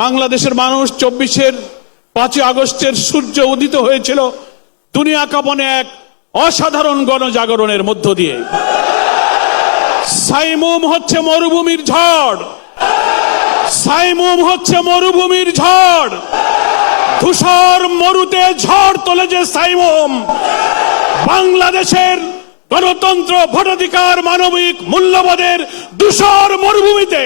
বাংলাদেশের মানুষ 5ই আগস্টের সূর্য উদিত হয়েছিল দুনিয়া কাঁপানো এক অসাধারণ গণজাগরণের মধ্য দিয়ে। সাইমুম হচ্ছে মরুভূমির ঝড়, সাইমুম হচ্ছে মরুভূমির ঝড়, ধূসর মরুতে ঝড় তোলে যে সাইমুম বাংলাদেশের গণতন্ত্র, ভোটাধিকার, মানবিক মূল্যবোধের ধূসর মরুভূমিতে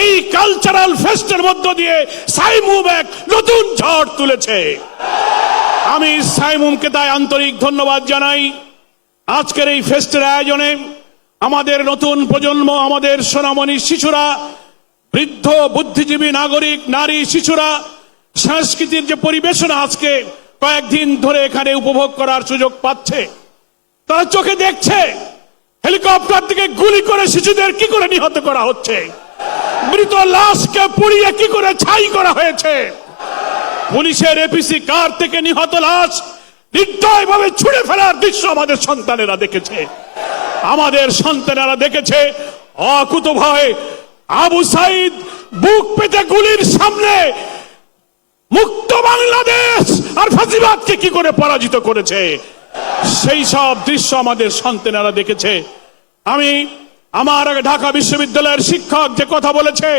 এই কালচারাল ফেস্টের মধ্য দিয়ে সাইমুম এক নতুন ঝড় তুলেছে। আমি সাইমুমকে তাই আন্তরিক ধন্যবাদ জানাই। আজকের এই ফেস্টের আয়োজনে আমাদের নতুন প্রজন্ম, আমাদের সোনামণি শিশুরা, বৃদ্ধ, বুদ্ধিজীবী, নাগরিক, নারী, শিশুরা সংস্কৃতির যে পরিবেশনা আজকে কয়েকদিন ধরে এখানে উপভোগ করার সুযোগ পাচ্ছে। তারা চোখে দেখছে হেলিকপ্টার থেকে গুলি করে শিশুদের কি করে নিহত করা হচ্ছে, মৃত লাশকে পুড়িয়ে কি করে ছাই করা হয়েছে, পুলিশের এপিসি কার থেকে নিহত লাশ নির্দয়ভাবে ছুড়ে ফেলার দৃশ্য আমাদের সন্তানেরা দেখেছে। আমাদের সন্তানেরা দেখেছে অকুতোভয় আবু সাইদ বুক পেতে গুলির সামনে মুক্ত বাংলাদেশ আর ফাঁসিবাদকে কি করে পরাজিত করেছে, সেই সব দৃশ্য আমাদের সন্তানেরা দেখেছে। আমি আমার আগে ঢাকা বিশ্ববিদ্যালয়ের শিক্ষক যে কথা বলেছে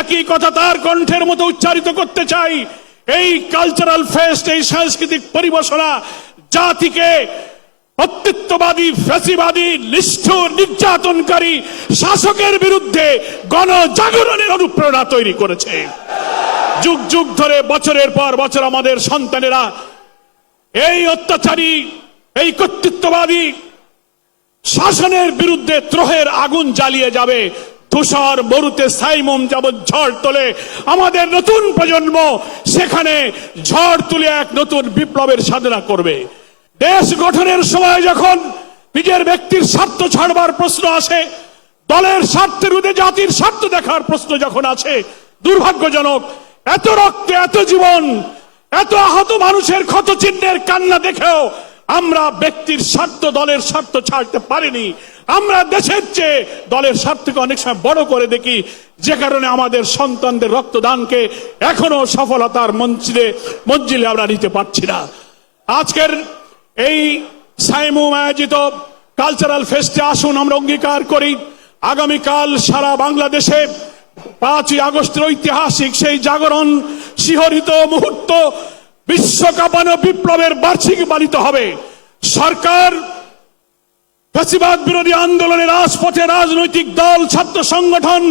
একই কথা তার কণ্ঠের মতো উচ্চারিত করতে চাই। এই কালচারাল ফেস্ট, এই সাংস্কৃতিক পরিবেশনা জাতিকে অস্তিত্ববাদী, ফ্যাসিবাদী, নিষ্ঠুর, নির্যাতনকারী শাসকের বিরুদ্ধে গণজাগরণের অনুপ্রেরণা তৈরি করেছে। যুগ যুগ ধরে, বছরের পর বছর আমাদের সন্তানেরা এই অত্যাচারী, এই কর্তৃত্ববাদী শাসনের বিরুদ্ধে ত্রোহের আগুন জ্বালিয়ে যাবে। ধূসর মরুতে সাইমুম যেমন ঝড় তোলে, আমাদের নতুন প্রজন্ম সেখানে ঝড় তুলে এক নতুন বিপ্লবের সাধনা করবে। দেশ গঠনের সময় যখন নিজের ব্যক্তির স্বার্থ ছাড়বার প্রশ্ন আসে, দলের স্বার্থের ঊর্ধ্বে জাতির স্বার্থ দেখার প্রশ্ন যখন আছে, দুর্ভাগ্যজনক এত রক্ত, এত জীবন, এত আহত মানুষের ক্ষত চিহ্নের কান্না দেখেও আমরা ব্যক্তির স্বার্থ, দলের স্বার্থ ছাড়তে পারিনি। আমরা দেশের চেয়ে দলের স্বার্থকে অনেক সময় বড় করে দেখি, যে কারণে আমাদের সন্তানদের রক্তদানকে এখনো সফলতার মঞ্জিলে আমরা নিতে পারছি না। আজকের এই সাইমুম আয়োজিত কালচারাল ফেস্টে আসুন আমরা অঙ্গীকার করি, আগামীকাল সারা বাংলাদেশে 5ই আগস্টের ঐতিহাসিক সেই জাগরণ শিহরিত মুহূর্ত, বিশ্বকাপানো বিপ্লবের বার্ষিকী পালিত হবে। সরকার, ফ্যাসিবাদ বিরোধী আন্দোলনের রাজপথে রাজনৈতিক দল, ছাত্র সংগঠন,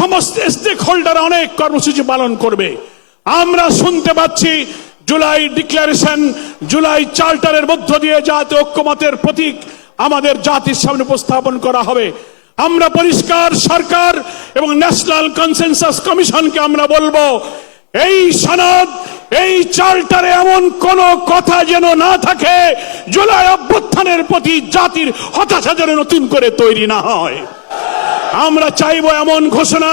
সমস্ত স্টেক হোল্ডার অনেক কর্মসূচি পালন করবে। আমরা শুনতে পাচ্ছি জুলাই ডিক্লারেশন, জুলাই চার্টারের মধ্য দিয়ে জাতীয় ঐক্যমতের প্রতীক আমাদের জাতির সামনে উপস্থাপন করা হবে। আমরা পরিষ্কার সরকার এবং ন্যাশনাল কনসেনসাস কমিশনকে আমরা বলবো, এই সনদ, এই চার্টারে এমন কোন কথা যেন না থাকে জুলাই অভ্যুত্থানের প্রতি জাতির হতাশা যেন নতুন করে তৈরি না হয়। আমরা চাইবো এমন ঘোষণা,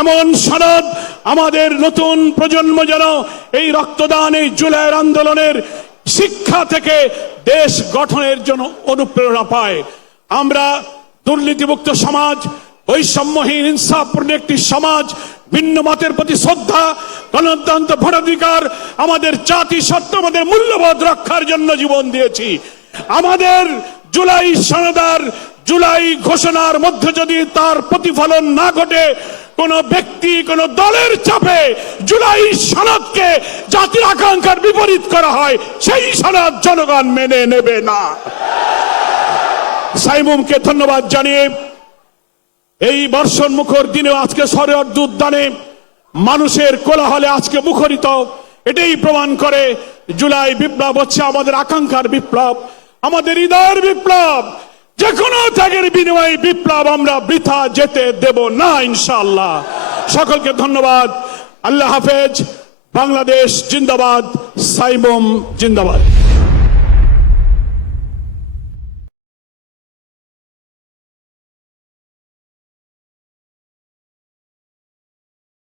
এমন সনদ আমাদের নতুন প্রজন্ম যেন এই রক্তদান, এই জুলাইয়ের আন্দোলনের শিক্ষা থেকে দেশ গঠনের জন্য অনুপ্রেরণা পায়। আমরা দুর্নীতিমুক্ত সমাজ, বৈষম্যহীন, ইনসাফপূর্ণ একটি সমাজ, ভিন্ন মতের প্রতি শ্রদ্ধা, গণতন্ত্র, ভোটাধিকার, আমাদের জাতি সত্ত্ব, আমাদের মূল্যবোধ রক্ষার জন্য জীবন দিয়েছি। আমাদের জুলাই সনদার, জুলাই ঘোষণার মধ্যে যদি তার প্রতিফলন না ঘটে, কোন ব্যক্তি, কোন দলের চাপে জুলাই সনদকে জাতির আকাঙ্ক্ষার বিপরীত করা হয়, সেই সনদ জনগণ মেনে নেবে না। সাইমুমকে ধন্যবাদ জানিয়ে এই বর্ষণ মুখর দিনেও আজকে শরীয়ত উদ্যানে মানুষের কোলাহলে আজকে মুখরিত, এটাই প্রমাণ করে জুলাই বিপ্লব হচ্ছে আমাদের আকাঙ্ক্ষার বিপ্লব, আমাদের হৃদয়ের বিপ্লব। যে কোনো ত্যাগের বিনিময়ে বিপ্লব আমরা বৃথা যেতে দেব না ইনশাআল্লাহ। সকলকে ধন্যবাদ। আল্লাহ হাফেজ। বাংলাদেশ জিন্দাবাদ। সাইমুম জিন্দাবাদ।